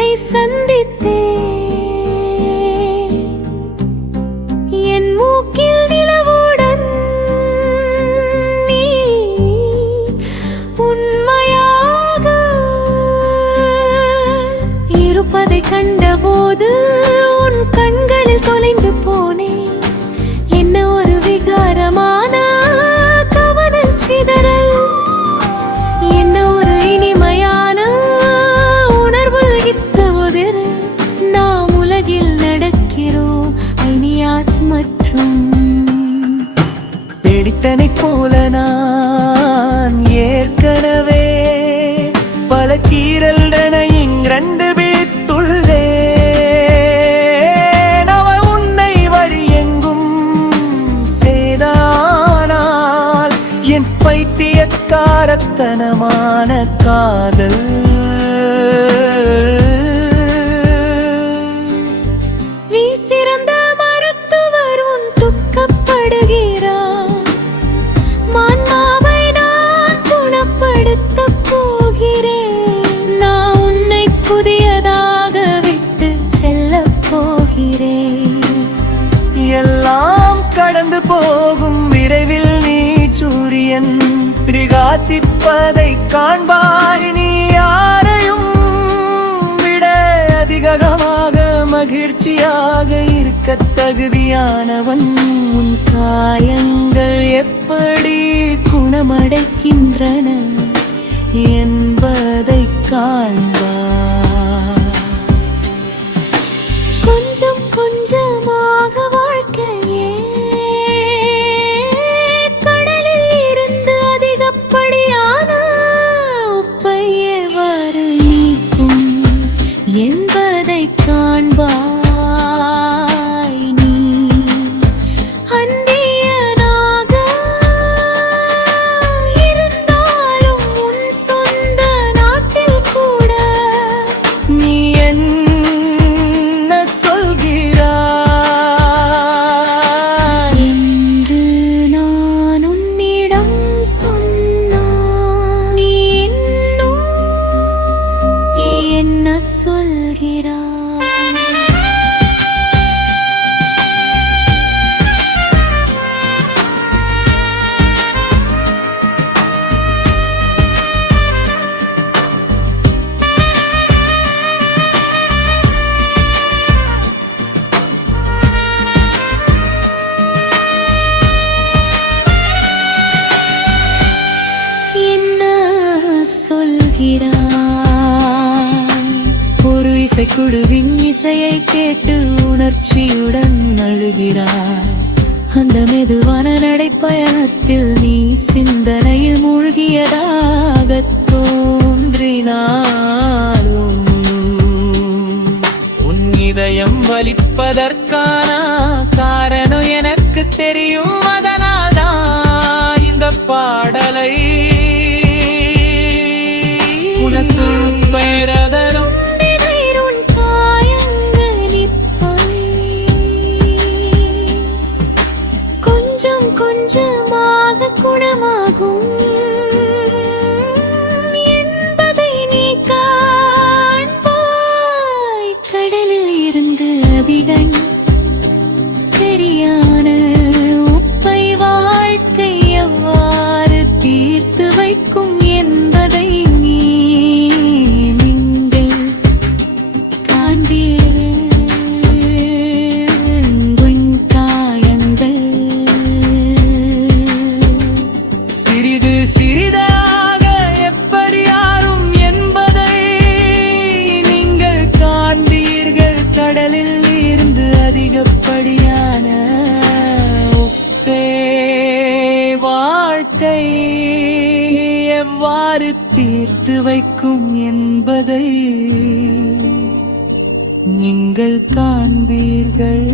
உன்னை சந்தித்தேன். என் மூக்கில் நிலவுடன் நீ உண்மையாக இருப்பதை கண்டபோது உன் கண்களில் தொலைந்து போனேன். என்ன ஒரு விகாரமான கவனச்சிதறல், என்ன ஒரு இனிமையான உணர்வுகள் இத்தவதிரு. நாம் உலகில் நடக்கிறோம் ஐனியாஸ் மற்றும் தேடித்தனை போல நான் ஏற்கனவே பல கீரல்டன இங்கிரண்டு வீட்டுள்ளே. அவள் உன்னை வழி எங்கும் சேதானால் என் பைத்தியக்காரத்தனமான காதல். நீ சிறந்த மருத்துவர், உன் துக்கப்படுகிறார். மான்மாவை நான் குணப்படுத்தப் போகிறேன். நான் உன்னை புதியதாக விட்டு செல்லப் போகிறேன். எல்லாம் கடந்து போகும் விரைவில் நீ சூரியன் பிரகாசிப்பதை காண்பாய். நீ யாரையும் விட அதிகமாக மகிழ்ச்சியாக இருக்க தகுதியானவன். உன் காயங்கள் எப்படி குணமடைக்கின்றன என்பதை காண்பாய். கொஞ்சம் கொஞ்சமாக வாழ்க்கையே கடலில் இருந்து அதிகப்படியான உப்பை எவ்வாறு நீக்கும் என்பதை காண்பாய். நீ அந்நியனாக இருந்தாலும் உன் சொந்த நாட்டில் கூட நீ என்ன சொல்கிறாய் என்று நான் உன்னிடம் சொன்னான். நீ இன்னும் என்ன சொல்கிறாய்? என்ன சொல்கிறாய்? ஒரு இசைக்குழுவின் இசையை கேட்டு உணர்ச்சியுடன் அழுகிறாய். அந்த மெதுவான நடைப்பயணத்தில் நீ சிந்தனையில் மூழ்கியதாக தோன்றினாலும் உன் இதயம் வலிப்பதற்கான காரணம் எனக்கு தெரியும். அதனால்தான் இந்த பாடலை உனக்கு பெயரதரும். உன் காயங்கள் இப்போது கொஞ்சம் கொஞ்சமாக குணமாகும் என்பதை நீ காண்பாய். கடலில் இருந்து அபிகன் சரியான உப்பை வாழ்க்கை எவ்வாறு தீர்த்து வைக்கும் என்பதை நீங்கள் காண்பீர்கள். உன் காயங்கள் சிறிது சிறிதாக எப்படி ஆறும் என்பதை நீங்கள் காண்பீர்கள். கடலில் இருந்து அதிகப்படியான உப்பே வாழ்க்கை எவ்வாறு தீர்த்து வைக்கும் என்பதை நீங்கள் காண்பீர்கள்.